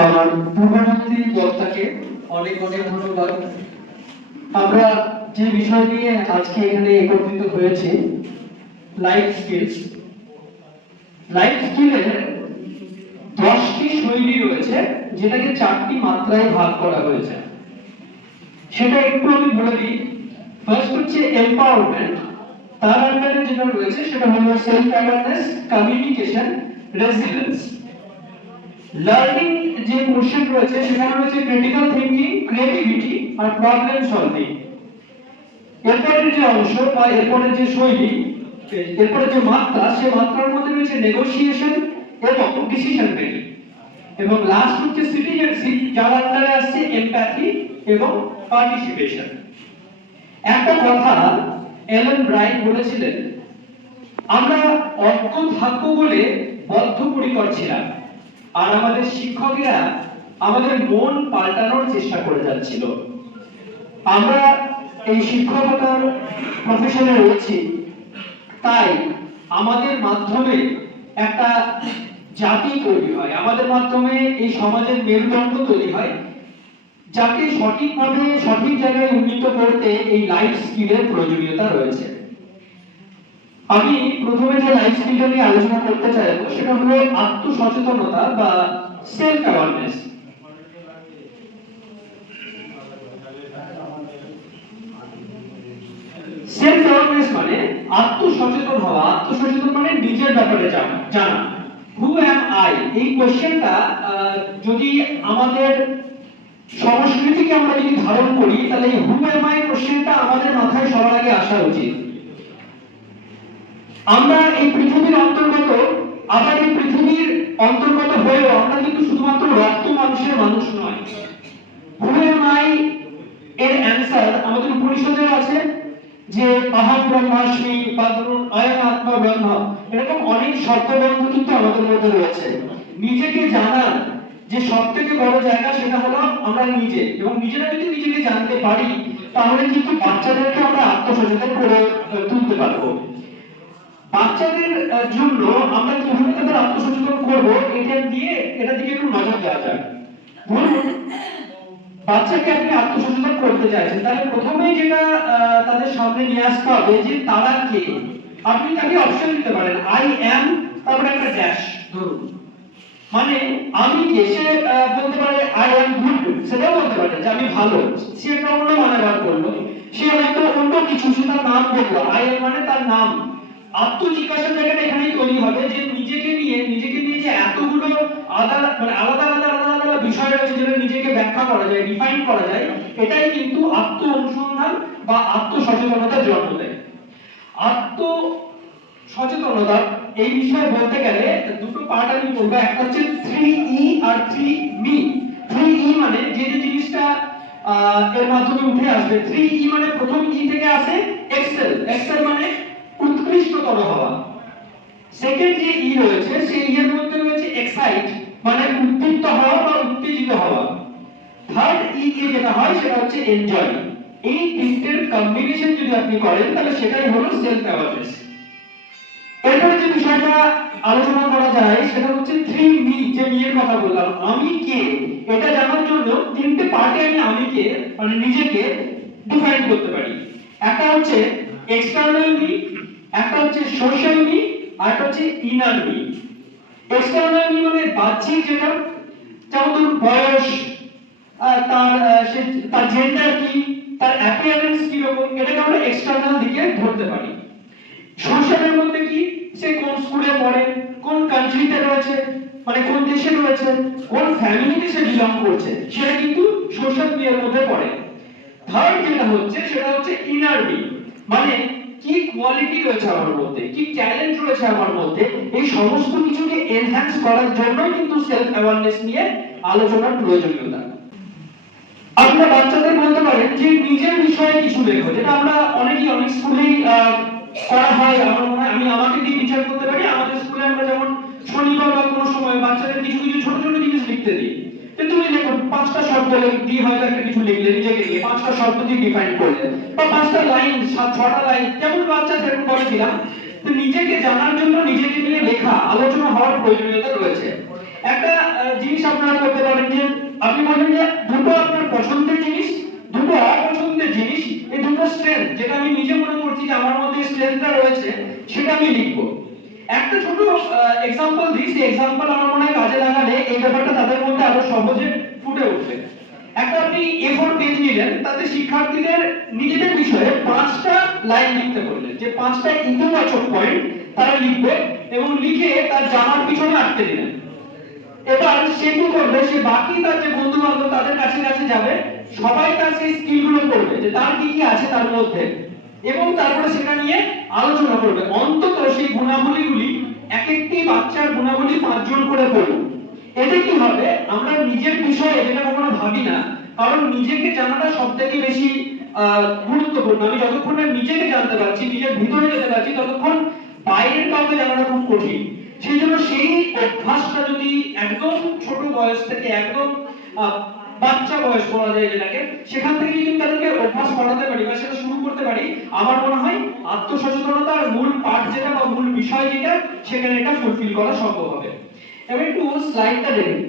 আমার পূর্ববর্তী বক্তাকে অনেক অনেক ধন্যবাদ। আমরা যে বিষয় নিয়ে আজকে এখানে একত্রিত হয়েছি, লাইফ স্কিলস। লাইফ স্কিলের 10টি শৈলী রয়েছে, যেটাকে 4টি মাত্রায় ভাগ করা হয়েছে। সেটা একটু আমি বলে দিই। ফার্স্ট হচ্ছে এম্পাওয়ারমেন্ট, তার আন্ডারে যেটা রয়েছে সেটা হলো self awareness, communication, resilience. Learning যে কোশ্চেন রয়েছে সেখানে রয়েছে ক্রিটিক্যাল থিংকিং, ক্রিয়েটিভিটি আর প্রবলেম সলভিং। এরপরের যে অংশ বা এরপরের যে শৈলী, এরপরে যে মাত্রা, সে মাত্রার মধ্যে রয়েছে নেগোসিয়েশন এবং ডিসিশন মেকিং। এবং লাস্ট হচ্ছে সিটিজেনশিপ, যার আন্ডারে আসছে এমপ্যাথি এবং পার্টিসিপেশন। একটা কথা এলেন ব্রাইট বলেছিলেন, আমরা অজ্ঞ থাকবো বলে বদ্ধপরিকর ছিলাম, আর আমাদের শিক্ষকেরা আমাদের মন পাল্টানোর চেষ্টা করে যাচ্ছিল। আমরা এই শিক্ষকতার প্রফেশনে রয়েছি, তাই আমাদের মাধ্যমে একটা জাতি তৈরি হয়, আমাদের মাধ্যমে এই সমাজের মেরুদণ্ড তৈরি হয়, যাকে সঠিকভাবে সঠিক জায়গায় উন্নীত করতে এই লাইফ স্কিলের প্রয়োজনীয়তা রয়েছে। আমি প্রথমে যে লাইফ স্কিলটা নিয়ে আলোচনা করতে চাইবো সেটা হলো আত্মসচেতনতা বা সেলফ অ্যাওয়ারনেস। সেলফ অ্যাওয়ারনেস মানে আত্মসচেতন হওয়া। আত্মসচেতন মানে নিজের ব্যাপারে জানা। হু অ্যাম আই, এই কোশ্চেনটা যদি আমাদের সংস্কৃতিকে আমরা যদি ধারণ করি, তাহলে এই হু অ্যাম আই কোশ্চেনটা আমাদের মাথায় সবার আগে আসা উচিত। আমরা এই পৃথিবীর অন্তর্গত, আবার এই পৃথিবীর অন্তর্গত হয়েও আমরা কিন্তু শুধুমাত্র রক্ত মানুষের মানুষ নয়। হু অ্যাম আই এর অ্যানসার আমাদের উপনিষদের আছে, যে অহং ব্রহ্মাস্মি বা ধরুন অয়ং আত্মা ব্রহ্ম, এরকম অনেক শব্দবন্ধ কিন্তু আমাদের মধ্যে রয়েছে। নিজেকে জানার যে সবথেকে বড় জায়গা সেটা হলো আমরা নিজে, এবং নিজেরা যদি নিজেকে জানতে পারি তাহলে কিন্তু বাচ্চাদেরকে আমরা আত্মসচেতন করে তুলতে পারবো। বাচ্চাদের জন্য আমরা কিভাবে তাদের আত্মসচেতন করবো, এটা দিকে একটু নজর দেওয়া যাক। ধরুন বাচ্চাকে আপনি আত্মসচেতন করতে চাইছেন, তাহলে প্রথমেই যেটা তাদের সামনে নিয়ে আসতে হবে যে তারা কে। আপনি তাকে অপশন দিতে পারেন, আই অ্যাম, তারপরে একটা ড্যাশ ধরুন, মানে আমি কে। সে বলতে পারে আই অ্যাম গুড, সেটাও বলতে পারে যে আমি ভালো, সে একটা অন্য মানে বার করলো। সে হয়তো অন্য কিছু, সে তার নাম বললো, আই অ্যাম মানে তার নাম। আত্মজিজ্ঞাসার জায়গাটা এখানেই তৈরি হবে যে নিজেকে নিয়ে যে এতগুলো আলাদা আলাদা বিষয় রয়েছে যেটা নিজেকে ব্যাখ্যা করা যায়, ডিফাইন করা যায়, এটাই কিন্তু আত্ম অনুসন্ধান বা আত্মসচেতনতার জন্ম দেয়। আত্ম সচেতনতা এই বিষয়ে বলতে গেলে দুটো পার্ট আমি বলবো। একটা হচ্ছে 3E আর 3Me। 3E মানে যে জিনিসটা এর মাধ্যমে উঠে আসবে। 3E মানে প্রথম ই থেকে আসে এক্সেল। এক্সেল মানে উৎকৃষ্টতর হওয়া। সেকেন্ড যে ই রয়েছে, সেই এর মধ্যে রয়েছে এক্সাইট, মানে উদ্দীপ্ত হওয়া বা উত্তেজিত হওয়া। থার্ড ই কে যেটা হয় সেটা হচ্ছে এনজয়। এই তিনটের কম্বিনেশন যদি আপনি করেন তাহলে সেটাই হলো সেলফ অ্যাওয়ারনেস। এরপরে যে বিষয়টা আলোচনা করা যায় সেটা হচ্ছে 3Me, যে নিয়ের কথা বললাম, আমি কে। এটা জানার জন্য তিনটে পার্টে আমি কে মানে নিজেকে ডিফাইন করতে পারি। একটা হচ্ছে এক্সটার্নাল মি, একটা হচ্ছে সোশ্যাল মি, আর একটা হচ্ছে ইনার মি। এক্সটার্নাল মি মানে বাহ্যিক যেটা, যেমন ধরুন বয়স, তার জেন্ডার কি, তার অ্যাপিয়ারেন্স কি রকম, এটাকে আমরা এক্সটার্নাল দিকে ধরতে পারি। সোশ্যালের মধ্যে কি, সে কোন স্কুলে পড়ে, কোন কান্ট্রিতে রয়েছে, মানে কোন দেশে রয়েছে, কোন ফ্যামিলিতে সে বিলং করছে, সেটা কিন্তু সোশ্যাল মিডিয়ার মধ্যে পড়ে। থার্ড যেটা হচ্ছে সেটা হচ্ছে ইনার মি, মানে কি কোয়ালিটি রয়েছে আমার মধ্যে, কি ট্যালেন্ট রয়েছে আমার মধ্যে, এই সমস্ত কিছুকে এনহ্যান্স করার জন্যই কিন্তু সেলফ অ্যাওয়ারনেস নিয়ে আলোচনার প্রয়োজনীয়তা। আপনারা বাচ্চাদের বলতে পারেন যে নিজের বিষয়ে কিছু লেখো, যেটা আমরা অনেক স্কুলেই করা হয়। আমার মনে হয় আমি আমাকে দিয়ে বিচার করতে পারি। আমাদের স্কুলে আমরা যেমন শনিবার বা কোনো সময় বাচ্চাদের কিছু ছোট ছোট জিনিস লিখতে দিই, যে তুমি লেখো 5টা শব্দ দিয়ে হয়তো একটা কিছু লিখলে নিজেকে নিয়ে, 5টা শব্দ দিয়ে ডিফাইন করলে, বা 5টা লাইন, 6টা লাইন, যেমন বাচ্চা সেরকম করেছিলাম। তো নিজেকে জানার জন্য নিজেকে নিয়ে লেখা, আলোচনা হওয়ার প্রয়োজনীয়তা রয়েছে। একটা জিনিস জিনিস আপনারা করতে পারেন যে আপনি বলবেন যে দুটো আপনার পছন্দের জিনিস, দুটো অপছন্দের জিনিস, এই দুটো স্ট্রেংথ যেটা আমি নিজে মনে করছি যে আমার মধ্যে স্ট্রেংথটা রয়েছে সেটা আমি লিখবো। একটা ছোট এক্সাম্পল দিই, সেই এক্সাম্পল আমার মনে হয় কাজে লাগালে এই ব্যাপারটা তাদের মধ্যে আরো সহজে ফুটে উঠবে। একটা আপনি A4 পেজ নিলেন, তাতে শিক্ষার্থীদের নিজেদের বিষয়ে 5টা লাইন লিখতে বললেন, যে 5টা ইতিবাচক পয়েন্ট তারা লিখবে এবং লিখে তার জামার পিছনে আটকে দিলেন। এবার সে কি করবে, সে বাকি তার যে বন্ধু বান্ধব তাদের কাছে কাছে যাবে, সবাই তার সেই স্কিলগুলো করবে যে তার কি কি আছে তার মধ্যে, এবং তারপরে সেটা নিয়ে আলোচনা করবে। অন্তত সেই গুণাবলীগুলি, এক একটি বাচ্চার গুণাবলী 5 জন করে পড়ুন। এতে কি হবে, আমরা নিজের বিষয়ে যেটা কখনো ভাবি না, কারণ নিজেকে জানাটা সবথেকে বেশি গুরুত্বপূর্ণ। আমি যতক্ষণ না নিজেকে জানতে পারছি, নিজের ভিতরে যেতে পারছি, ততক্ষণ বাইরের কাউকে জানাটা খুব কঠিন। সেই জন্য সেই অভ্যাসটা যদি একদম ছোট বয়স থেকে, একদম বাচ্চা বয়স বলা যায় যেটাকে, সেখান থেকে যদি তাদেরকে অভ্যাস করাতে পারি বা সেটা শুরু করতে পারি, আমার মনে হয় আত্মসচেতনতার মূল পাঠ যেটা বা মূল বিষয় যেটা, সেখানে এটা ফুলফিল করা সম্ভব হবে। এবার একটু স্লাইডটা দেখুন।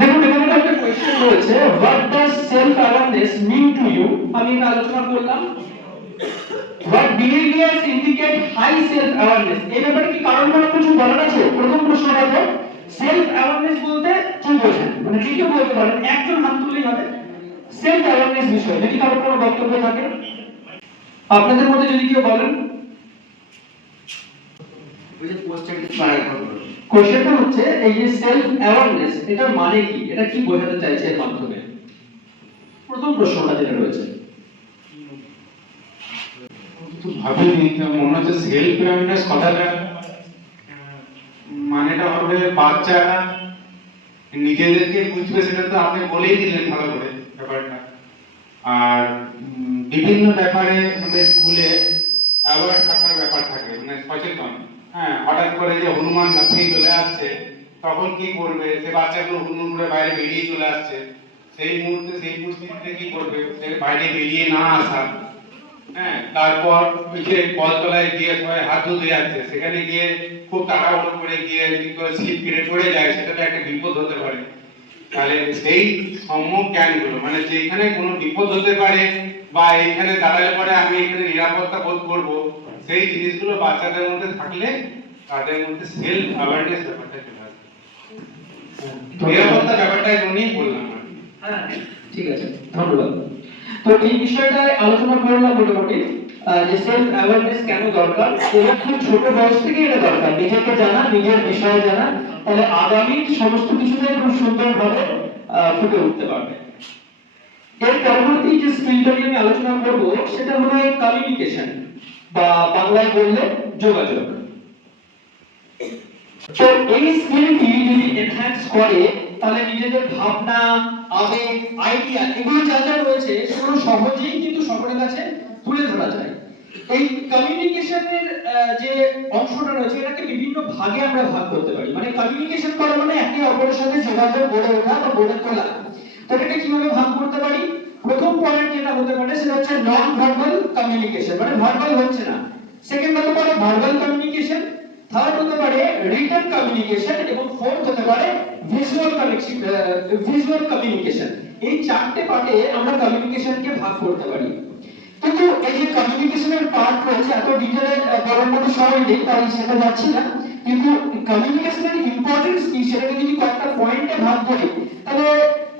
দেখুন এখানে একটা কোশ্চেন রয়েছে, what does self awareness mean to you. আমি এটা আলোচনা করলাম। What behaviours indicate high self awareness. এই ব্যাপারে কি কারণ কোনো কিছু বলার আছে? প্রথম প্রশ্নটা হলো সেলফ অ্যাওয়ারনেস বলতে কি বোঝেন, মানে কি কি বলতে পারেন? একজন হাত তুললেই হবে। সেলফ অ্যাওয়ারনেস বিষয়ে যদি কারো কোনো বক্তব্য থাকে আপনাদের মধ্যে যদি কেউ বলেন। ওই যে কোশ্চেনটা ফায়ার করব, কোশ্চেনটা হচ্ছে এই যে সেলফ অ্যাওয়ারনেস, এটার মানে কি, এটা কি বোঝাতে চাইছে এর মাধ্যমে? প্রথম প্রশ্নটা যেটা রয়েছে তো ভাবিনি, মনে হচ্ছে সেলফ অ্যাওয়ারনেস কথাটা মানেটা হবে বাচ্চারা নিজেদেরকে বুঝবে, সেটা তো আপনি বলেই দিলেন ভালো করে ব্যাপারটা। আর বিভিন্ন ব্যাপারে আমাদের স্কুলে অ্যাওয়ার্ড থাকার ব্যাপার থাকে, মানে সচেতন। হ্যাঁ, হঠাৎ করে যে হনুমান লাফিয়ে চলে আসছে, তখন কি করবে? সে বাচ্চাগুলো হুড়মুড় করে বাইরে বেরিয়ে চলে আসছে, সেই মুহূর্তে সেই পরিস্থিতিতে কি করবে? সে বাইরে বেরিয়ে না আসা। হ্যাঁ, তারপর ওই যে কলতলায় গিয়ে সবাই হাত ধুতে যাচ্ছে, সেখানে গিয়ে খুব তাড়াহুড়ো করে গিয়ে যদি কেউ স্লিপ কেটে পড়ে যায়, সেটা তো একটা বিপদ হতে পারে। তাহলে সেই সম্যক জ্ঞানগুলো, মানে যেখানে কোনো বিপদ হতে পারে বা এখানে দাঁড়ালে পরে আমি এখানে নিরাপত্তা বোধ করব, সেই জিনিসগুলো বাচ্চাদের মধ্যে থাকলে তাদের মধ্যে সেলফ অ্যাওয়ারনেস ব্যাপারটা চলে আসবে। নিরাপত্তা ব্যাপারটাই নিয়ে বললাম। হ্যাঁ, ঠিক আছে, ধন্যবাদ। তো এই বিষয়টায় আলোচনা করলাম মোটামুটি যে সেলফ অ্যাওয়ারনেস কেন দরকার, এবং খুব ছোট বয়স থেকে এটা দরকার, নিজেকে জানা, নিজের বিষয়ে জানা, তাহলে আগামী সমস্ত কিছুতে খুব সুন্দরভাবে ফুটে উঠতে পারবে। এর পরবর্তী যে স্কিলটা নিয়ে আমি আলোচনা করব সেটা হলো কমিউনিকেশন, বা বাংলায় বললে যোগাযোগ। তো এই স্কিলটি যদি এনহ্যান্স করে, তাহলে নিজেদের ভাবনা, আবেগ, আইডিয়া এগুলো যা যা রয়েছে সেগুলো সহজেই কিন্তু সকলের কাছে তুলে ধরা যায়। এই কমিউনিকেশনের যে অংশটা রয়েছে, এটাকে বিভিন্ন ভাগে আমরা ভাগ করতে পারি। মানে কমিউনিকেশন করা মানে একে অপরের সাথে যোগাযোগ গড়ে ওঠা বা গড়ে তোলা। তো এটাকে কিভাবে ভাগ করতে পারি? প্রথম পয়েন্ট যেটা হতে পারে সেটা হচ্ছে নন ভার্বাল কমিউনিকেশন, মানে ভার্বাল হচ্ছে না। সেকেন্ড হতে পারে ভার্বাল কমিউনিকেশন, থার্ড হতে পারে রিটেন কমিউনিকেশন, এবং ফোর্থ হতে পারে ভিজুয়াল কমিউনিকেশন। এই চারটে পার্টে আমরা কমিউনিকেশনকে ভাগ করতে পারি। কিন্তু এই যে কমিউনিকেশনের পার্ট রয়েছে, এত ডিটেইলে বলার মতো সময় নেই, তাই সেটা যাচ্ছি না। কিন্তু কমিউনিকেশনের ইম্পর্টেন্স কি সেটাকে যদি কয়েকটা পয়েন্টে ভাগ করি, তাহলে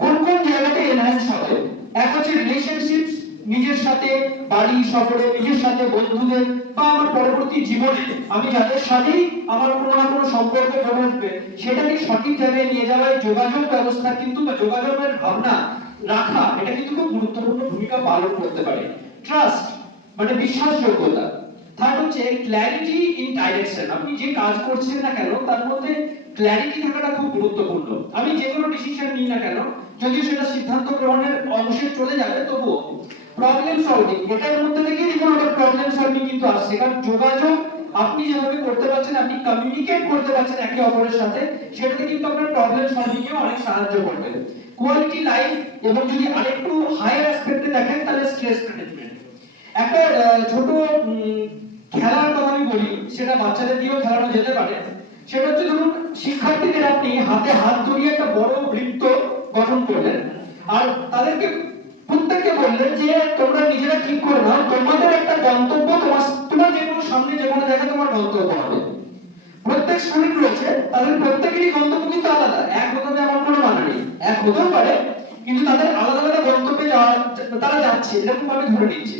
কোন কোন জায়গাতে এনহ্যান্স হবে। এক হচ্ছে রিলেশনশিপস, নিজের সাথে, বাড়ি শহরে, নিজের সাথে, বন্ধুদের, বা আমার পরবর্তী জীবনে আমি যাদের সাথেই আমার কোনো না কোনো সম্পর্ক গড়ে উঠবে, সেটাকে সঠিক জায়গায় নিয়ে যাওয়ার যোগাযোগ ব্যবস্থা কিন্তু, বা যোগাযোগের ভাবনা রাখা, এটা কিন্তু খুব গুরুত্বপূর্ণ ভূমিকা পালন করতে পারে। ট্রাস্ট মানে বিশ্বাসযোগ্যতা। থার্ড হচ্ছে ক্ল্যারিটি ইন ডাইরেকশন, আপনি যে কাজ করছেন না কেন তার মধ্যে ক্ল্যারিটি থাকাটা খুব গুরুত্বপূর্ণ। আমি যে কোনো ডিসিশন নিই না কেন, যদিও সেটা সিদ্ধান্ত গ্রহণের অংশে চলে যাবে, তবুও প্রবলেম সলভিং, এটার মধ্যে থেকেই দেখুন আমাদের প্রবলেম সলভিং কিন্তু আসছে। কারণ যোগাযোগ আপনি যেভাবে করতে পারছেন, আপনি কমিউনিকেট করতে পারছেন একে অপরের সাথে, সেটাতে কিন্তু আপনার প্রবলেম সলভিং এ অনেক সাহায্য করবে। কোয়ালিটি লাইফ, এবং যদি আরেকটু হায়ার অ্যাসপেক্টে দেখেন তাহলে স্ট্রেস ম্যানেজমেন্ট। একটা ছোট খেলার কথা আমি বলি, সেটা বাচ্চাদের দিয়েও খেলানো যেতে পারে। সেটা হচ্ছে ধরুন শিক্ষার্থীদের আপনি হাতে হাত ধরিয়ে একটা বড় তোমাদের একটা গন্তব্য, তোমার যে কোনো সামনে যে কোনো জায়গায় তোমার গন্তব্য হবে। প্রত্যেক স্টুডেন্ট রয়েছে, তাদের প্রত্যেকেরই গন্তব্য কিন্তু আলাদা, এক হতে হবে এমন কোনো মানে নেই। এক হতেও পারে, কিন্তু তাদের আলাদা আলাদা গন্তব্যে তারা যাচ্ছে, এরকম ভাবে ধরে নিচ্ছি।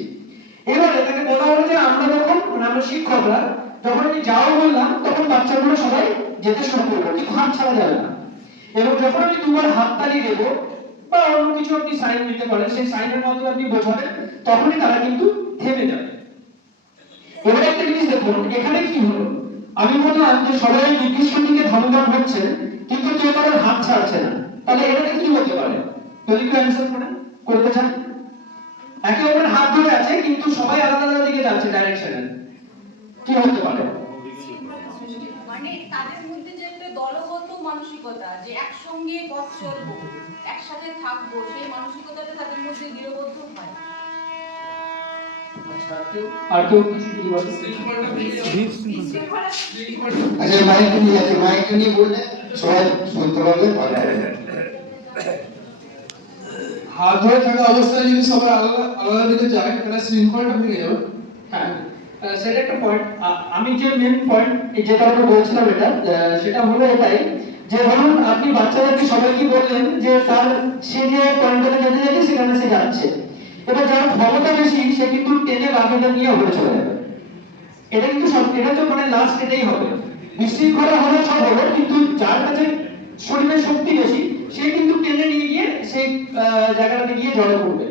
এবারে তাকে বলা হলো যে আমরা যখন আমরা শিক্ষকরা যখন আমি যাও বললাম, তখন বাচ্চাগুলো সবাই যেতে শুরু করবো, কিন্তু হাত ছাড়া যাবে না। এবং যখন আমি দুবার হাততালি দেবো বা অন্য কিছু আপনি সাইন দিতে পারেন, সেই সাইনের মাধ্যমে আপনি বোঝাবেন, তখনই তারা কিন্তু থেমে যাবে। এবারে একটা জিনিস দেখুন, এখানে কি হলো, আমি বললাম যে সবাই নির্দিষ্ট দিকে ধাবমান হচ্ছে, কিন্তু কেউ কারোর হাত ছাড়ছে না। তাহলে এটাতে কি হতে পারে? যদি কেউ অ্যান্সার করতে চান। একে অপরের হাত ধরে আছে, কিন্তু সবাই আলাদা আলাদা দিকে যাচ্ছে ডাইরেকশনে। কি হতে পারে? মানে তাদের মধ্যে যে একটা দলগত মানসিকতা, যে একসঙ্গে পথ চলবো, একসাথে থাকবো, সেই মানসিকতাটা তাদের মধ্যে দৃঢ়বদ্ধ হয়। আর কেউ কিছু কি বলে? আচ্ছা মাইক নিয়ে আছে, মাইক নিয়ে বললে সবাই শুনতে পাবে, ভালো হবে। হাত ধরে থাকা অবস্থায় যদি সবাই আলাদা আলাদা দিকে যায় তাহলে শৃঙ্খলটা ভেঙে যাবে। হ্যাঁ, সেটা একটা পয়েন্ট। আমি যে মেন পয়েন্ট যেটা আমরা বলছিলাম এটা, সেটা হলো এটাই যে ধরুন আপনি বাচ্চাদেরকে সবাইকে বললেন যে তার সে যে পয়েন্টটাতে যেতে যাচ্ছে সেখানে সে যাচ্ছে। এবার যার ক্ষমতা বেশি সে কিন্তু টেনে বাকিটা নিয়ে ওপরে চলে যাবে। এটা কিন্তু সব, এটা তো মানে লাস্ট এটাই হবে। বিশৃঙ্খলা হলে সব হলো, কিন্তু যার কাছে শরীরের শক্তি বেশি সে কিন্তু টেনে নিয়ে গিয়ে সেই জায়গাটাতে গিয়ে জড়ো করবে।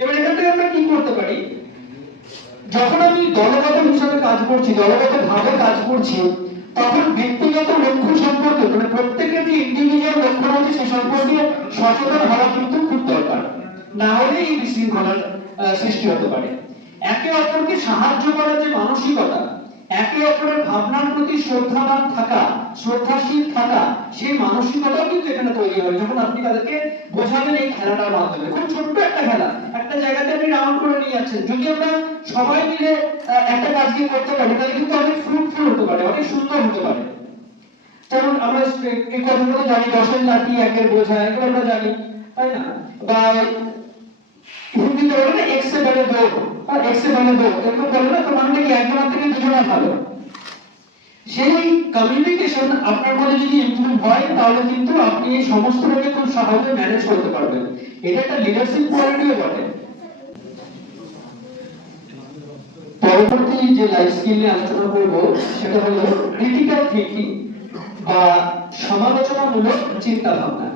এবার এখান থেকে আমরা কি করতে পারি, যখন আমি দলগত হিসাবে কাজ করছি, দলগত ভাবে কাজ করছি, তখন ব্যক্তিগত লক্ষ্য সম্পর্কে মানে প্রত্যেকের যে ইন্ডিভিজুয়াল লক্ষ্য রয়েছে সে সম্পর্কে সচেতন হওয়া কিন্তু খুব দরকার। না হলে এই বিশৃঙ্খলার সৃষ্টি হতে পারে। একে অপরকে সাহায্য করার যে মানসিকতা, একে অপরের ভাবনার প্রতি শ্রদ্ধাবান থাকা, শ্রদ্ধাশীল থাকা, সেই মানসিকতাও কিন্তু এখানে তৈরি হবে যখন আপনি তাদেরকে বোঝাবেন এই খেলাটার মাধ্যমে। খুব ছোট্ট একটা খেলা, একটা জায়গাতে আপনি রাউন্ড করে নিয়ে যাচ্ছেন। যদি আমরা সবাই মিলে একটা কাজকে করতে পারি, তাহলে কিন্তু অনেক ফ্রুটফুল হতে পারে, অনেক সুন্দর হতে পারে। যেমন আমরা এই কথাগুলো জানি, 10-এর লাঠি 1-এর বোঝা, এগুলো আমরা জানি, তাই না? বা হিন্দিতে বলে না এক সে বলে দো, আর এক সে বলে দো, এরকম বলে না, তো মানে কি একজনের থেকে দুজনে ভালো। সেই কমিউনিকেশন আপনার মধ্যে যদি ইমপ্রুভ হয়, তাহলে কিন্তু আপনি এই সমস্তটাকে খুব সহজে ম্যানেজ করতে পারবেন। এটা একটা লিডারশিপ কোয়ালিটিও বটে। পরবর্তী যে লাইফ স্কিল নিয়ে আলোচনা করব সেটা হলো ক্রিটিক্যাল থিংকিং বা সমালোচনামূলক চিন্তা ভাবনা।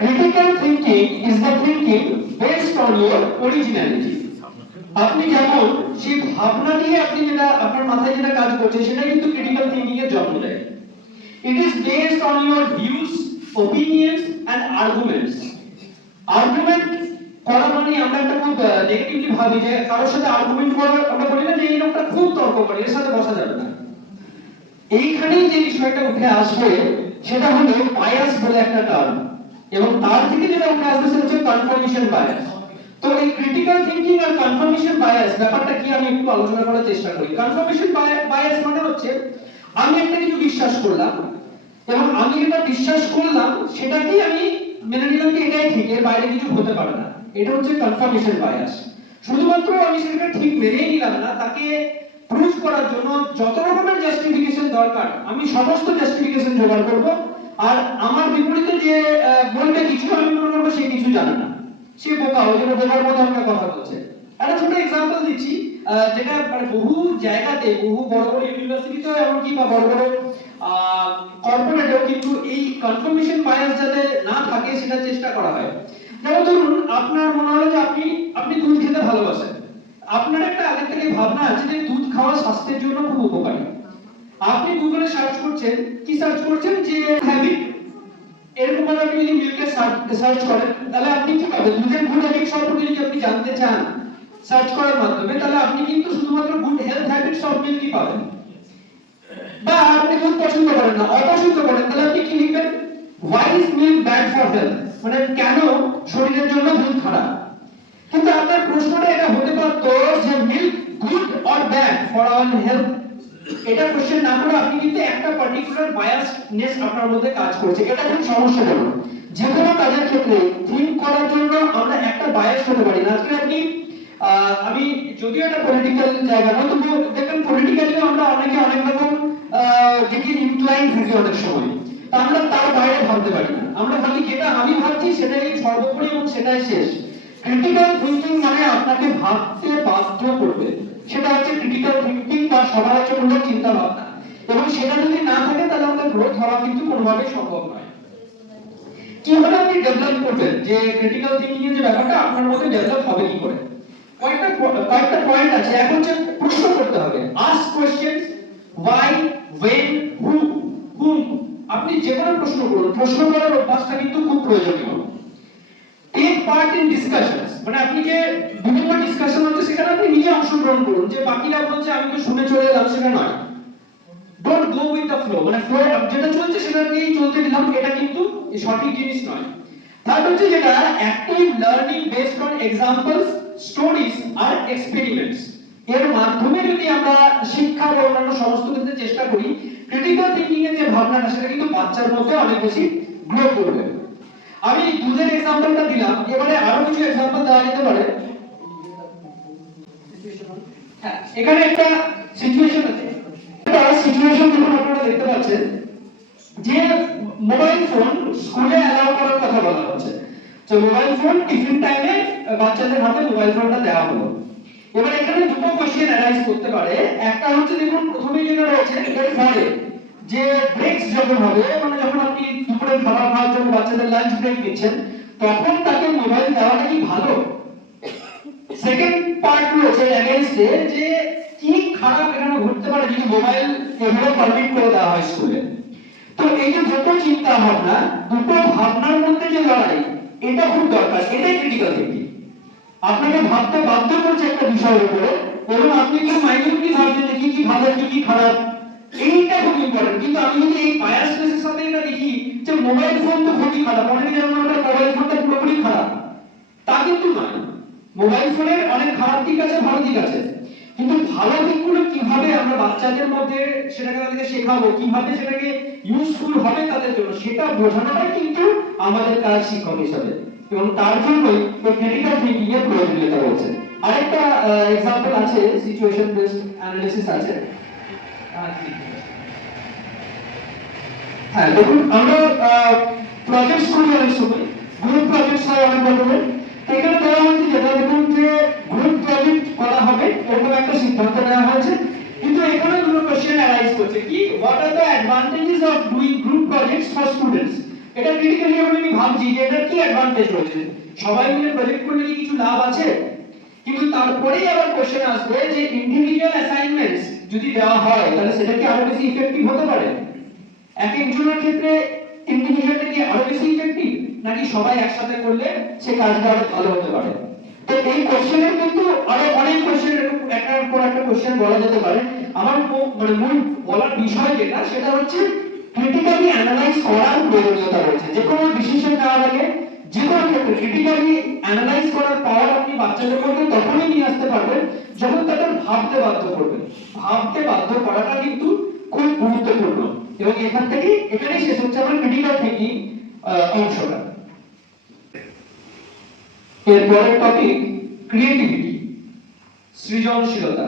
Critical thinking is the thinking based on your originality. আপনি যেমন সেই ভাবনা নিয়ে আপনি যেটা আপনার মাথায় যেটা কাজ করছে সেটা কিন্তু ক্রিটিক্যাল থিংকিং এর জন্ম দেয়। It is based on your views, opinions and arguments. Argument করা মানে আমরা একটা খুব নেগেটিভলি ভাবি যে কারোর সাথে আর্গুমেন্ট করা, আমরা বলি না যে এই লোকটা খুব তর্ক করে, এর সাথে বসা যাবে না। এইখানেই যে বিষয়টা উঠে আসবে সেটা হলো বায়াস বলে একটা টার্ম, এবং তার থেকে যেটা উঠে আসবে সেটা হচ্ছে কনফার্মেশন বায়াস। তো এই ক্রিটিক্যাল থিংকিং আর কনফার্মেশন বায়াস ব্যাপারটা কি আমি একটু আলোচনা করার চেষ্টা করি। কনফার্মেশন বায়াস মানে হচ্ছে আমি একটা কিছু বিশ্বাস করলাম, এবং আমি যেটা বিশ্বাস করলাম সেটাকেই আমি মেনে নিলাম যে এটাই ঠিক, এর বাইরে কিছু হতে পারে না। এটা হচ্ছে কনফার্মেশন বায়াস। শুধুমাত্র আমি সেটা ঠিক মেনেই নিলাম না, তাকে প্রুফ করার জন্য যত রকমের জাস্টিফিকেশন দরকার আমি সমস্ত জাস্টিফিকেশন জোগাড় করব, আর আমার বিপরীতে যে বলবে কিছু, আমি মনে করবো সে কিছু জানে না, সে বোকা, ওই জন্য বোকার মতো আমাকে কথা বলছে। একটা ছোট এক্সাম্পল দিচ্ছি, যেটা মানে বহু জায়গাতে, বহু বড় বড় ইউনিভার্সিটিতেও এমনকি বা বড় বড় কর্পোরেটেও কিন্তু এই কনফার্মেশন বায়াস যাতে না থাকে সেটা চেষ্টা করা হয়। যেমন ধরুন আপনার মনে হলো যে আপনি দুধ খেতে ভালোবাসেন, আপনার একটা আগে থেকে ভাবনা আছে যে দুধ খাওয়া স্বাস্থ্যের জন্য খুব উপকারী। আপনি গুগলে সার্চ করছেন, কি সার্চ করছেন যে হ্যাবিট, এরকম ভাবে আপনি যদি মিল্কে সার্চ করেন তাহলে আপনি কি পাবেন, দুধের গুড হ্যাবিট সম্পর্কে যদি আপনি জানতে চান সার্চ করার মাধ্যমে, তাহলে আপনি কিন্তু শুধুমাত্র good health habits of milk পাবেন। বা আপনি দুধ পছন্দ করেন না, অপছন্দ করেন, তাহলে আপনি কি লিখবেন, why is milk bad for health, মানে কেন শরীরের জন্য দুধ খারাপ। কিন্তু আপনার প্রশ্নটা এটা হতে পারতো যে milk good or bad for our health, এটা কোশ্চেন না করে আপনি কিন্তু একটা পার্টিকুলার বায়াসনেস আপনার মধ্যে কাজ করছে। এটা খুব সমস্যা হলো যে কোনো কাজের ক্ষেত্রে থিঙ্ক করার জন্য আমরা একটা বায়াস হতে পারি না। আজকে আপনি আমি যদিও এটা পলিটিক্যাল জায়গা না, তবু দেখবেন পলিটিক্যালি আমরা অনেকে অনেক রকম দিকে ইনক্লাইন থাকি অনেক সময়। তা আমরা তার বাইরে ভাবতে পারি না, আমরা ভাবি যেটা আমি ভাবছি সেটাই সর্বোপরি এবং সেটাই শেষ। ক্রিটিক্যাল থিঙ্কিং মানে আপনাকে ভাবতে বাধ্য করবে, সেটা হচ্ছে ক্রিটিক্যাল থিঙ্কিং বা সমালোচনামূলক চিন্তা ভাবনা, এবং সেটা যদি না থাকে তাহলে আমাদের গ্রোথ হওয়া কিন্তু কোনোভাবেই সম্ভব নয়। কিভাবে আপনি ডেভেলপ করবেন যে ক্রিটিক্যাল থিঙ্কিং এর যে ব্যাপারটা আপনার মধ্যে ডেভেলপ হবে কি করে? কয়েকটা পয়েন্ট আছে। এক হচ্ছে প্রশ্ন করতে হবে, ask questions, why, when, whom। আপনি যে কোনো প্রশ্ন করুন, প্রশ্ন করার অভ্যাসটা কিন্তু খুব প্রয়োজনীয়। টেক পার্ট ইন ডিসকাশনস, মানে আপনি যে বিভিন্ন ডিসকাশন হচ্ছে সেখানে আপনি নিজে অংশগ্রহণ করুন, যে বাকিরা বলছে আমি তো শুনে চলে এলাম সেটা নয়। Don't go with the flow, মানে ফ্লো যেটা চলছে সেটাকেই চলতে দিলাম, এটা কিন্তু সঠিক জিনিস নয়। থার্ড হচ্ছে যেটা active learning based on examples, stories আর এক্সপেরিমেন্টস। এর মাধ্যমে যদি আমরা শিক্ষা বা অন্যান্য সমস্ত ক্ষেত্রে চেষ্টা করি, ক্রিটিক্যাল থিঙ্কিং এর যে ভাবনাটা সেটা কিন্তু বাচ্চার মধ্যে অনেক বেশি গ্রো করবে। আমি দুধের এক্সাম্পলটা দিলাম, এবারে আরো কিছু এক্সাম্পল দেওয়া যেতে পারে। হ্যাঁ, এখানে একটা সিচুয়েশন আছে। একটা সিচুয়েশন যখন আপনারা দেখতে পাচ্ছেন যে মোবাইল ফোন স্কুলে অ্যালাউ করার কথা বলা হচ্ছে, তো মোবাইল ফোন টিফিন টাইমে বাচ্চাদের হাতে মোবাইল ফোনটা দেওয়া হলো। এবার এখানে দুটো কোশ্চেন অ্যারাইজ করতে পারে। একটা হচ্ছে দেখুন প্রথমেই যেটা রয়েছে এর পরে যে ব্রেকস যখন হবে, মানে যখন আপনি দুপুরে খাবার খাওয়ার জন্য বাচ্চাদের লাঞ্চ ব্রেক দিচ্ছেন, তখন তাকে মোবাইল দেওয়াটা কি ভালো? সেকেন্ড পার্ট রয়েছে এগেইনস্টে, যে কি খারাপ এখানে ঘটতে পারে যদি মোবাইল এভাবে পারমিট করে দেওয়া হয় স্কুলে। তো এই যে দুটো চিন্তা ভাবনা, দুটো ভাবনার মধ্যে যে লড়াই, এটা খুব দরকার, এটাই ক্রিটিক্যাল থিঙ্কিং। আপনাকে ভাবতে বাধ্য করছে একটা বিষয়ের উপরে, এবং আপনি কি মাইন্ডলি ভাবছেন যে কি ভালো কি খারাপ, এইটা খুব ইম্পর্টেন্ট। কিন্তু আমি যদি এই বায়াসনেসের সাথে এটা দেখি যে মোবাইল ফোন তো খুবই খারাপ, অনেকে যেমন আমরা মোবাইল ফোনটা পুরোপুরি খারাপ, তা কিন্তু নয়। মোবাইল ফোনের অনেক খারাপ দিক আছে, ভালো দিক আছে, কিন্তু ভালো দিকগুলো কিভাবে আমরা বাচ্চাদের মধ্যে সেটাকে তাদেরকে শেখাবো, কিভাবে সেটাকে ইউজফুল হবে তাদের জন্য, সেটা বোঝানোটাই কিন্তু আমাদের কাজ শিক্ষক হিসেবে, এবং তার জন্যই এই ক্রিটিক্যাল থিঙ্কিং এর প্রয়োজনীয়তা রয়েছে। আরেকটা एग्जांपल আছে, সিচুয়েশন বেসড অ্যানালিসিস আছে। হ্যাঁ, দেখুন আমরা প্রজেক্টস করি অনেক সময়, গ্রুপ প্রজেক্টস হয় অনেক রকমের। এখানে দেওয়া হয়েছে যেটা দেখুন যে গ্রুপ প্রজেক্ট করা হবে এরকম একটা সিদ্ধান্ত নেওয়া হয়েছে, কিন্তু এখানে দুটো কোশ্চেন অ্যারাইজ করছে কি, what are the advantages of doing group projects for students. এটা ক্রিটিক্যালি আমি ভাবছি যে এটার কি অ্যাডভান্টেজ রয়েছে, সবাই মিলে প্রজেক্ট করলে কি কিছু লাভ আছে? কিন্তু তারপরেই আবার কোশ্চেন আসবে যে ইন্ডিভিজুয়াল অ্যাসাইনমেন্টস যদি দেওয়া হয় তাহলে সেটা কি আরো বেশি ইফেক্টিভ হতে পারে? এক একজনের ক্ষেত্রে ইন্ডিভিজুয়ালটা কি আরো বেশি ইফেক্টিভ, নাকি সবাই একসাথে করলে সে কাজটা আরো ভালো হতে পারে? তো এই কোশ্চেনের কিন্তু আরো অনেক কোশ্চেন, একটার পর একটা কোশ্চেন বলা যেতে পারে। আমার মানে মূল বলার বিষয় যেটা সেটা হচ্ছে ক্রিটিক্যালি অ্যানালাইজ করার প্রয়োজনীয়তা রয়েছে। যে কোনো ডিসিশন নেওয়ার আগে যে কোনো ক্ষেত্রে ক্রিটিক্যালি অ্যানালাইজ করার পাওয়ার আপনি বাচ্চাদের মধ্যে তখনই নিয়ে আসতে পারবেন যখন তাদের ভাবতে বাধ্য করবেন। ভাবতে বাধ্য করাটা কিন্তু খুব গুরুত্বপূর্ণ, এবং এখান থেকে এখানেই শেষ হচ্ছে আমার ক্রিটিক্যাল থিঙ্কিং অংশটা। এরপরের টপিক ক্রিয়েটিভিটি, সৃজনশীলতা।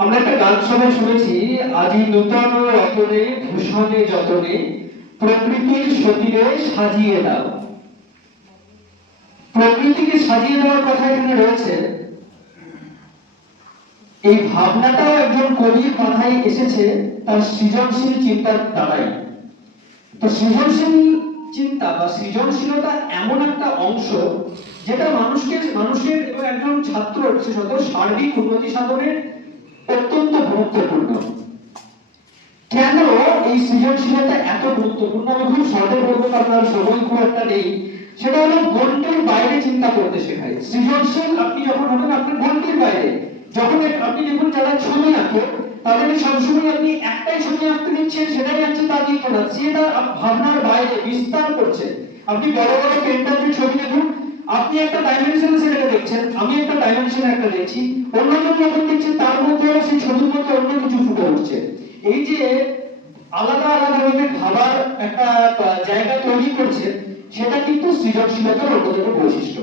আমরা একটা গান সবাই শুনেছি, আজি নূতন রতনে ভূষণে যতনে প্রকৃতির সতীরে সাজিয়ে দাও। প্রকৃতিকে সাজিয়ে দেওয়ার কথা এখানে রয়েছে। এই ভাবনাটাও একজন কবির মাথায় এসেছে তার সৃজনশীল চিন্তার দ্বারাই। তো সৃজনশীল চিন্তা বা সৃজনশীলতা এমন একটা অংশ যেটা মানুষের এবং একজন ছাত্র বিশেষত সার্বিক উন্নতি সাধনের অত্যন্ত গুরুত্বপূর্ণ। কেন এই সৃজনশীলতা এত গুরুত্বপূর্ণ আমি খুব সহজে বলবো, কারণ আর সময় খুব একটা নেই। সেটা হলো গণ্ডির বাইরে চিন্তা করতে শেখায়। সৃজনশীল আপনি যখন হবেন আপনার গণ্ডির বাইরে, যখন আপনি দেখুন যারা ছবি আঁকে তাদের সবসময় আপনি একটাই ছবি আঁকতে দিচ্ছেন, সেটাই আঁকছে তা কিন্তু না, সেটা ভাবনার বাইরে বিস্তার করছে। আপনি বড় বড় পেন্টারের ছবি দেখুন, আপনি একটা ডাইমেনশনে সেটাকে দেখছেন, আমি একটা ডাইমেনশনে একটা দেখছি, অন্যজন যখন দেখছেন তার মধ্যে সেই ছবির মধ্যে অন্য কিছু ফুটে উঠছে। এই যে আলাদা আলাদা ভাবে ভাবার একটা জায়গা তৈরি করছে, সেটা কিন্তু সৃজনশীলতার অন্যতম বৈশিষ্ট্য।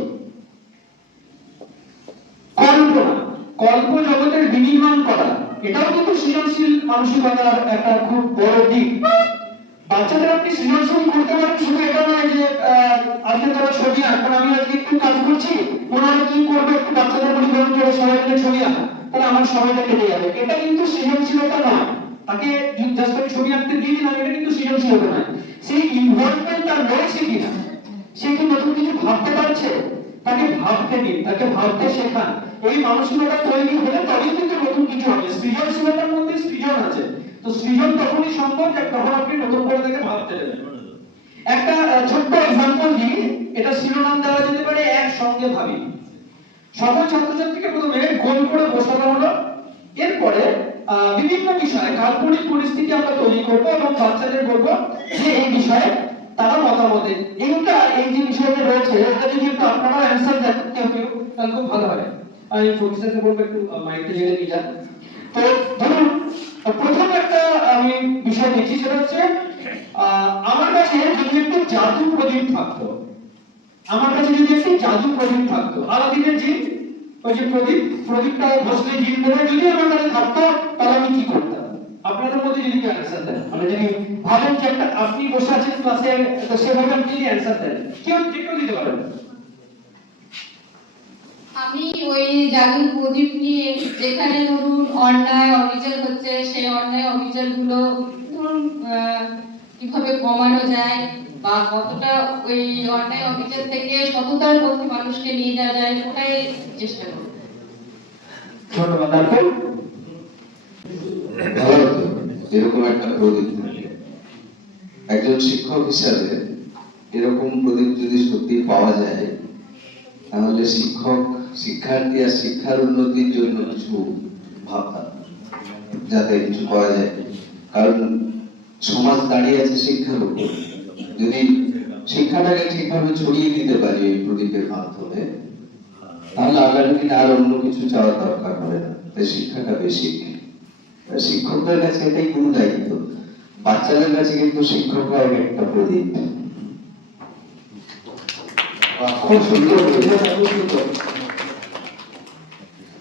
কল্প জগতের বিনির্মাণ করা, এটাও কিন্তু সৃজনশীল মানসিকতার একটা খুব বড় দিক। বাচ্চাদের আপনি সৃজনশীল করতে পারেন, শুধু এটা নয় যে আজকে তারা ছবি আঁকবেন, আমি আজকে একটু কাজ করছি, ওনারা কি করবে একটু বাচ্চাদের বলি ধরুন যে সবাই মিলে ছবি আঁকা, তাহলে আমার সময়টা কেটে যাবে, এটা কিন্তু সৃজনশীলতা নয়। তাকে জাস্ট আমি ছবি আঁকতে দিয়ে দিলাম, এটা কিন্তু সৃজনশীলতা নয়। সেই ইনভলভমেন্ট তার রয়েছে কিনা, সে কি নতুন কিছু ভাবতে পারছে, তাকে ভাবতে দিন, তাকে ভাবতে শেখান। এই মানসিকতা তৈরি হলে তবেই কিন্তু নতুন কিছু হবে। সৃজনশীলতার মধ্যে সৃজন আছে, তো সৃজন তখনই সম্ভব যখন আপনি নতুন করে তাকে ভাবতে দেবেন। একটা ছোট্ট এক্সাম্পল দিই, এটা শিরোনাম দেওয়া যেতে পারে একসঙ্গে ভাবি। সকল ছাত্রছাত্রীকে প্রথমে গোল করে বসানো হলো, এরপরে বিভিন্ন বিষয়ে কাল্পনিক পরিস্থিতি আমরা তৈরি করব এবং বাচ্চাদের বলবো যে এই বিষয়ে তারা মতামত দেন। এই যে বিষয়টা রয়েছে এটা যদি একটু আপনারা অ্যানসার দেন কেউ তাহলে খুব ভালো হয়। আমি প্রফেসরকে বলবো একটু মাইকটা জেনে নিয়ে যান। তো ধরুন প্রথম একটা আমি বিষয় দেখছি, সেটা হচ্ছে আমার কাছে যদি একটু জাদু প্রদীপ থাকতো, আমার কাছে যদি একটু জাদু প্রদীপ থাকতো, আলাদিনের জিন ওই যে প্রদীপটা বসলে জিন দেবে, যদি আমার কাছে থাকতো তাহলে আমি কি করতাম? আপনাদের মধ্যে যদি কেউ অ্যান্সার দেন, মানে যদি ভাবেন যে একটা আপনি বসে আছেন ক্লাসে, তো সেভাবে আপনি যদি অ্যান্সার দেন, কেউ দিতে পারেন। আমি ওই জাদুর প্রদীপ নিয়ে যেখানে ধরুন অন্যায় অবিচার হচ্ছে, সেই অন্যায় অবিচার গুলো ধরুন কিভাবে কমানো যায় বা কতটা ওই অন্যায় অবিচার থেকে সততার পথে মানুষকে নিয়ে যাওয়া যায়, ওটাই চেষ্টা করব। ধন্যবাদ। তারপর ভালো হতো এরকম একটা প্রদীপ থাকে। একজন শিক্ষক হিসাবে এরকম প্রদীপ যদি সত্যি পাওয়া যায়, তাহলে শিক্ষার্থী আর শিক্ষার উন্নতির জন্য কিছু ভাবতাম, যাতে কিছু করা যায়। কারণ সমাজ দাঁড়িয়ে আছে শিক্ষার উপর। যদি শিক্ষাটাকে ঠিকভাবে ছড়িয়ে দিতে পারি এই প্রদীপের মাধ্যমে, তাহলে আগামী দিনে আর অন্য কিছু চাওয়ার দরকার হবে না। তাই শিক্ষাটা বেশি, শিক্ষকদের কাছে এটাই গুরু দায়িত্ব। বাচ্চাদের কাছে কিন্তু শিক্ষকরা একটা প্রদীপ। খুব সুন্দর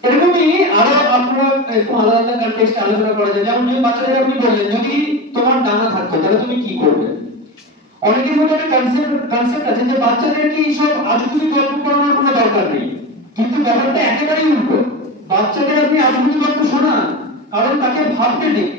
এরকমই আরো আপনারা একটু আলাদা কনটেক্সটে আলোচনা করা যায়। যেমন যদি বাচ্চাদের আপনি বললেন যদি তোমার ডানা থাকতো তাহলে তুমি কি করবে? অনেকের মধ্যে একটা কনসেপ্ট আছে যে বাচ্চাদেরকে এইসব আজগুবি গল্প করানোর কোনো দরকার নেই, কিন্তু ব্যাপারটা একেবারেই উল্টো। বাচ্চাদের আপনি আজগুবি গল্প শোনান, কারণ তাকে ভাবতে দিন।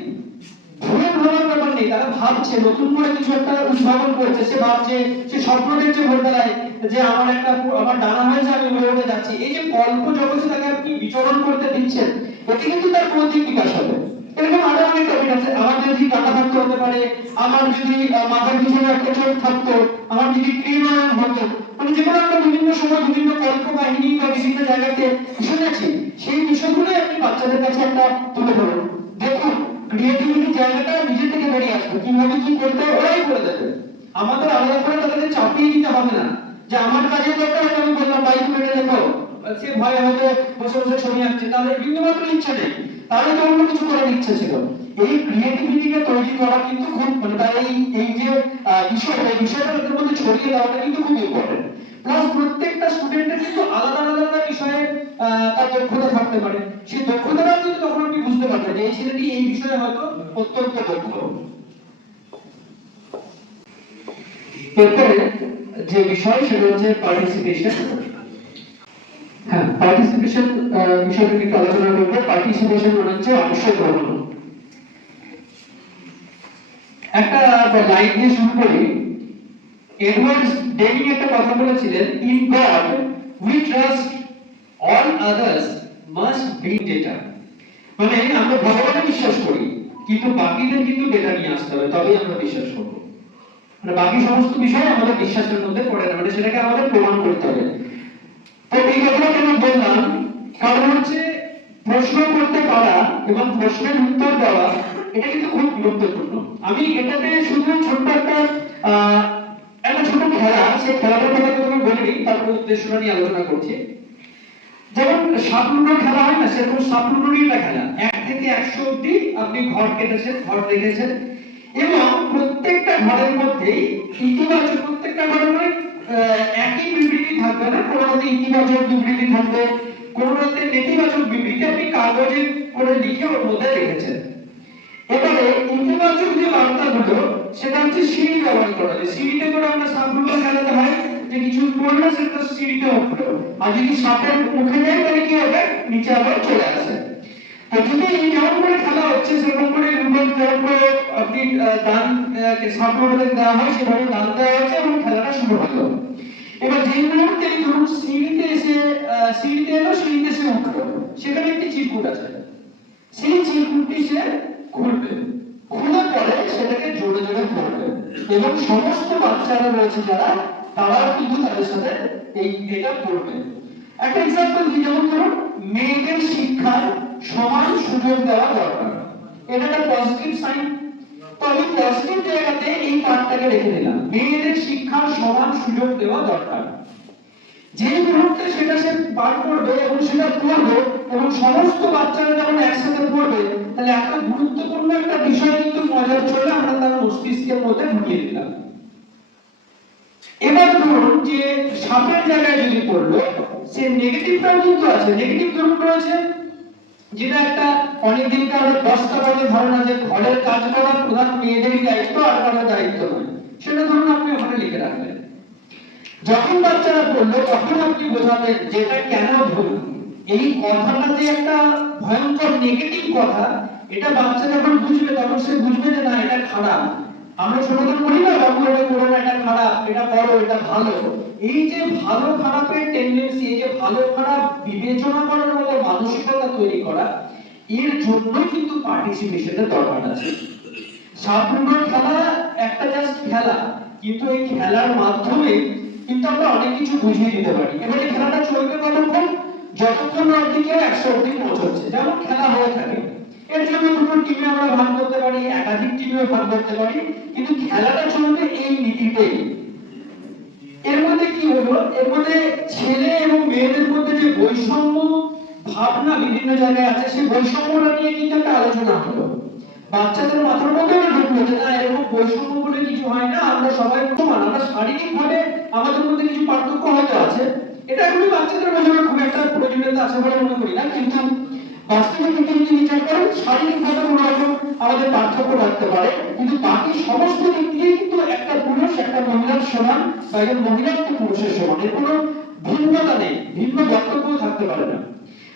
ভুল ভাবার ব্যাপার নেই, তারা ভাবছে, নতুন করে কিছু একটা উদ্ভাবন করছে, সে ভাবছে, সে স্বপ্ন দেখছে ভোরবেলায় যে আমার ডানা হয়েছে, আমি উড়ে উড়ে যাচ্ছি। এই যে কল্প জগতে তাকে আপনি বিচরণ করতে দিচ্ছেন, এতে কিন্তু তার বৌদ্ধিক বিকাশ হবে। এরকম আরো অনেক টপিক আছে। আমার যদি ডানা থাকতে হতে পারে, আমার যদি মাথার পিছনে একটা চোখ থাকতো, আমার যদি ক্রিয়ানয়ন হতো, মানে যেগুলো আমরা বিভিন্ন সময় বিভিন্ন কল্প কাহিনী বা বিভিন্ন জায়গাতে শুনেছি, সেই বিষয়গুলোই আপনি বাচ্চাদের কাছে একটা তুলে ধরুন। দেখুন ক্রিয়েটিভিটি জায়গাটা নিজে থেকে বেরিয়ে আসবে, কিভাবে কি করতে হয় ওরাই করে দেবে। আমাদের আলাদা করে তাদের চাপিয়ে দিতে হবে না যে আমার কাজের দরকার হলে আমি বললাম বাইক মেরে লেখো, সে ভয় হয়তো বসে বসে ছবি আঁকছে, তাদের বিন্দুমাত্র ইচ্ছা নেই, তাহলে তো অন্য কিছু করার ইচ্ছা ছিল। এই ক্রিয়েটিভিটিকে তৈরি করা কিন্তু খুব মানে তার এই যে বিষয়টা তাদের মধ্যে ছড়িয়ে দেওয়াটা কিন্তু খুব ইম্পর্টেন্ট। প্লাস প্রত্যেকটা স্টুডেন্টের কিন্তু আলাদা আলাদা বিষয়ে তার দক্ষতা থাকতে পারে, সেই দক্ষতাটা কিন্তু তখন আপনি বুঝতে পারবেন যে এই ছেলেটি এই বিষয়ে হয়তো অত্যন্ত দক্ষ। এরপরে যে বিষয় সেটা হচ্ছে পার্টিসিপেশন। হ্যাঁ, পার্টিসিপেশন বিষয়টা একটু আলোচনা করবো। পার্টিসিপেশন মানে হচ্ছে অংশগ্রহণ। একটা লাইন দিয়ে শুরু করি। এডওয়ার্ড ডেভিং একটা কথা বলেছিলেন, in god we trust, all others must be data. মানে আমরা ভগবানে বিশ্বাস করি, কিন্তু বাকিদের কিন্তু ডেটা নিয়ে আসতে হবে, তবেই আমরা বিশ্বাস করবো। মানে বাকি সমস্ত বিষয় আমাদের বিশ্বাসের মধ্যে পড়ে না, মানে সেটাকে আমাদের প্রমাণ করতে হবে। তো এই কথাটা কেন বললাম, কারণ হচ্ছে প্রশ্ন করতে পারা এবং প্রশ্নের উত্তর দেওয়া এটা কিন্তু খুব গুরুত্বপূর্ণ। আমি এটাতে শুধু ছোট্ট একটা ছোট খেলা, সেই খেলাটার কথা আমি বলিনি, তারপর উদ্দেশ্যটা নিয়ে আলোচনা করছি। যেমন সাপলুডো খেলা হয় না, সেরকম সাপলুডোরই একটা খেলা। 1 থেকে 100 অব্দি আপনি ঘর কেটেছেন, ঘর রেখেছেন, এবং প্রত্যেকটা ঘরের মধ্যেই ইতিবাচক, প্রত্যেকটা ঘরের মধ্যে একই বিবৃতি থাকবে না, কোনো মধ্যে ইতিবাচক বিবৃতি থাকবে, কোনো রাতে নেতিবাচক বিবৃতি আপনি কাগজে করে লিখে ওর মধ্যে রেখেছেন। এবারে ইতিবাচক যে বার্তাগুলো সেটা হচ্ছে সিঁড়ি ব্যবহার করা যায়। সিঁড়িতে করে আমরা সাপগুলো খেলাতে হয় যে কিছু পড়লে সেটা সিঁড়িতে উঠলো, আর যদি সাপের মুখে যায় তাহলে কি হবে, নিচে আবার চলে আসে। প্রথমে এই যেমন করে খেলা হচ্ছে সেরকম করে যেমন করে আপনি দান সাপ মোড়ে দেওয়া হয় সেভাবে দান দেওয়া হচ্ছে এবং খেলাটা শুরু হলো। এবার যে মুহূর্তে ধরুন সিঁড়িতে এলো, সিঁড়িতে এসে উঠলো, সেখানে একটি চিরকুট আছে, সেই চিরকুটটি সে খুলবে, খুলে পরে সেটাকে জোরে জোরে পড়বে এবং সমস্ত বাচ্চারা রয়েছে যারা, তারা কিন্তু তাদের সাথে এটা পড়বে। একটা এক্সাম্পল দিই, যেমন ধরুন মেয়েদের শিক্ষার সমান সুযোগ দেওয়া দরকার, এটা একটা পজিটিভ সাইন। তো আমি পজিটিভ জায়গাতে এই পার্টটাকে রেখে দিলাম, মেয়েদের শিক্ষার সমান সুযোগ দেওয়া দরকার। যে মুহূর্তে সেটা সে বার করবে এবং সেটা পড়বে এবং সমস্ত বাচ্চারা যখন একসাথে পড়বে, তাহলে একটা গুরুত্বপূর্ণ একটা বিষয় কিন্তু মজার চলে আমরা তার মস্তিষ্কের মধ্যে ঢুকিয়ে দিলাম। এবার ধরুন যে সাপের জায়গায় যদি পড়লো, সে নেগেটিভটাও কিন্তু আছে। নেগেটিভ ধরুন রয়েছে যেটা একটা অনেকদিনকার বস্তাবাদী ধারণা যে ঘরের কাজ করা প্রধান মেয়েদেরই দায়িত্ব আর কারোর দায়িত্ব নয়, সেটা ধরুন আপনি ওখানে লিখে রাখলেন। যখন বাচ্চারা পড়লো তখন আপনি বোঝাবেন যে এটা কেন ভুল। এই কথাটা যে একটা ভয়ঙ্কর নেগেটিভ কথা, এটা বাচ্চা যখন বুঝবে তখন সে বুঝবে যে না এটা খারাপ। আমরা ছোটদের বলি না বাবু এটা করো না, এটা খারাপ, এটা করো, এটা ভালো। এই যে ভালো খারাপের টেন্ডেন্সি, এই যে ভালো খারাপ বিবেচনা করার মতো মানসিকতা তৈরি করা, এর জন্য কিন্তু পার্টিসিপেশনের দরকার আছে। সাপগুলোর খেলা একটা জাস্ট খেলা, কিন্তু এই খেলার মাধ্যমে কিন্তু আমরা অনেক কিছু বুঝিয়ে দিতে পারি। এবার এই খেলাটা চলবে কতক্ষণ, যতক্ষণ অবধি কেউ 100 অবধি পৌঁছচ্ছে, যেমন খেলা হয়ে থাকে। এর জন্য দুটো টিমে আমরা ভাগ করতে পারি, একাধিক টিমেও ভাগ করতে পারি, কিন্তু খেলাটা চলবে এই নীতিতেই। এর মধ্যে কি হলো, এর মধ্যে ছেলে এবং মেয়েদের মধ্যে যে বৈষম্য ভাবনা বিভিন্ন জায়গায় আছে, সেই বৈষম্যটা নিয়ে কিন্তু একটা আলোচনা হলো। বাচ্চাদের মাথার মধ্যে ঢুকলো যে না এরকম বৈষম্য বলে কিছু হয় না, আমরা সবাই সমান, আমরা শারীরিক ভাবে আমাদের মধ্যে কিছু পার্থক্য হয়তো আছে, এটা এখনই বাচ্চাদের বোঝানোর খুব একটা প্রয়োজনীয়তা আছে বলে মনে করি না। কিন্তু বাস্তবে কিন্তু যদি বিচার করেন শারীরিক ভাবে কোনো রকম আমাদের পার্থক্য থাকতে পারে, কিন্তু বাকি সমস্ত দিক দিয়ে কিন্তু একটা পুরুষ একটা মহিলার সমান বা একজন মহিলা একটা পুরুষের সমান, এর কোনো ভিন্নতা নেই, ভিন্ন বক্তব্য থাকতে পারে না।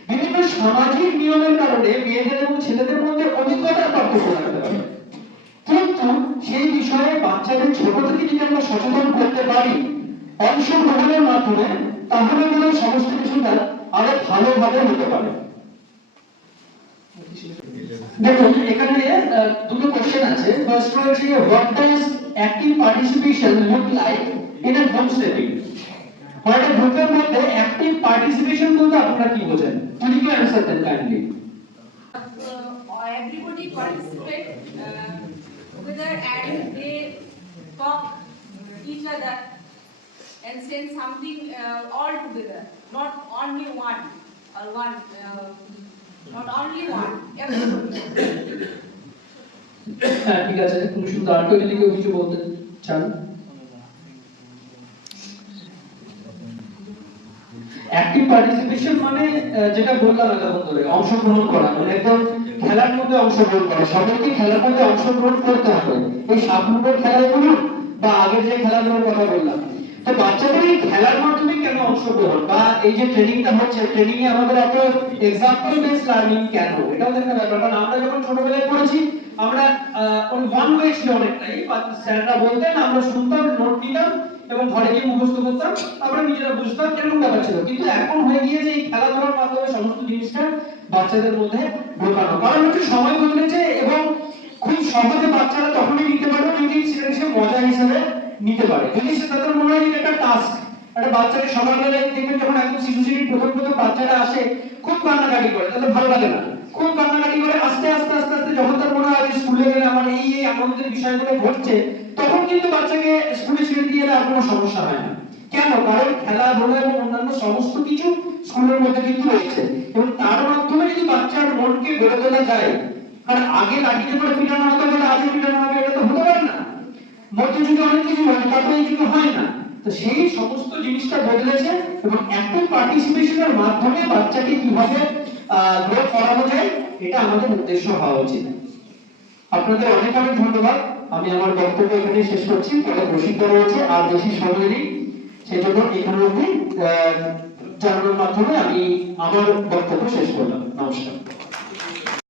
বিভিন্ন সামাজিক নিয়মের কারণে মেয়েদের এবং ছেলেদের মধ্যে অভিজ্ঞতার পার্থক্য থাকতে পারে, কিন্তু সেই বিষয়ে বাচ্চাদের ছোট থেকে যদি আমরা সচেতন করতে পারি অংশগ্রহণের মাধ্যমে, তাহলে মনে হয় সমস্ত কিছুটা আরো ভালোভাবে হতে পারে। দেখুন এখানে দুটো কোশ্চেন আছে। ফার্স্ট হচ্ছে what does active participation look like in a group setting. মানে গ্রুপের মধ্যে অ্যাক্টিভ পার্টিসিপেশন বলতে আপনারা কি বোঝেন? তুমি কি answer then kindly? Everybody participate together and they talk each other and send something all together, not only one or one, not only one, everybody. হ্যাঁ ঠিক আছে, খুব সুন্দর। আর কেউ যদি কেউ কিছু বলতে চান? অ্যাক্টিভ পার্টিসিপেশন মানে যেটা বললাম এতক্ষণ ধরে, অংশগ্রহণ করা, মানে একদম খেলার মধ্যে অংশগ্রহণ করা। সবাইকে খেলার মধ্যে অংশগ্রহণ করতে হবে, এই সাপমুখের খেলায় বলুন বা আগের যে খেলাগুলোর কথা বললাম। তো বাচ্চাদের এই খেলার মাধ্যমে কেন অংশগ্রহণ বা এই যে ট্রেনিংটা হচ্ছে, ট্রেনিং এ আমাদের এত এক্সাম্পল বেস লার্নিং কেন, এটাও একটা ব্যাপার। কারণ আমরা যখন ছোটবেলায় পড়েছি আমরা ওয়ান ওয়ে ছিল অনেকটাই, স্যাররা বলতেন আমরা শুনতাম, নোট নিতাম এবং ঘরে গিয়ে মুখস্থ করতাম, আমরা নিজেরা বুঝতাম, এরকম ব্যাপার ছিল। কিন্তু এখন হয়ে গিয়েছে এই খেলাধুলার মাধ্যমে সমস্ত জিনিসটা বাচ্চাদের মধ্যে ঢোকানো। কারণ হচ্ছে সময় বদলেছে এবং খুব সহজে বাচ্চারা তখনই নিতে পারবে যদি সেটা সে মজা হিসেবে নিতে পারে। যদি সে তাদের মনে হয় যে একটা টাস্ক, একটা বাচ্চাকে সকালবেলায় দেখবেন যখন একদম শিশু শ্রেণীর প্রথম বাচ্চারা আসে খুব কান্নাকাটি করে, তাদের ভালো লাগে না, খুব কান্নাকাটি করে, আস্তে আস্তে আস্তে আস্তে যখন তার মনে হয় স্কুলে গেলে আমার এই আনন্দের বিষয়গুলো ঘটছে, তখন কিন্তু বাচ্চাকে স্কুলে ছেড়ে দিয়ে আর কোনো সমস্যা হয় না। কেন? কারণ খেলাধুলা এবং অন্যান্য সমস্ত কিছু স্কুলের মধ্যে কিন্তু রয়েছে এবং তার মাধ্যমে যদি বাচ্চার মনকে গড়ে তোলা যায়। আর আগে লাঠিতে করে পিটানো হতো বলে আজও পিটানো হবে, এটা তো হতে পারে না। মধ্যযুগে অনেক কিছু হয়, তারপরে এই যুগে হয় না। তো সেই সমস্ত জিনিসটা বদলেছে এবং অ্যাক্টিভ পার্টিসিপেশনের মাধ্যমে বাচ্চাকে কিভাবে গ্রো করানো যায় এটা আমাদের উদ্দেশ্য হওয়া উচিত। আপনাদের অনেক অনেক ধন্যবাদ। আমি আমার বক্তব্য এখানে শেষ করছি, পরে প্রসিদ্ধ রয়েছে আর বেশি সময় নেই, সেই জন্য এখানে অবধি জানানোর মাধ্যমে আমি আমার বক্তব্য শেষ করলাম। নমস্কার।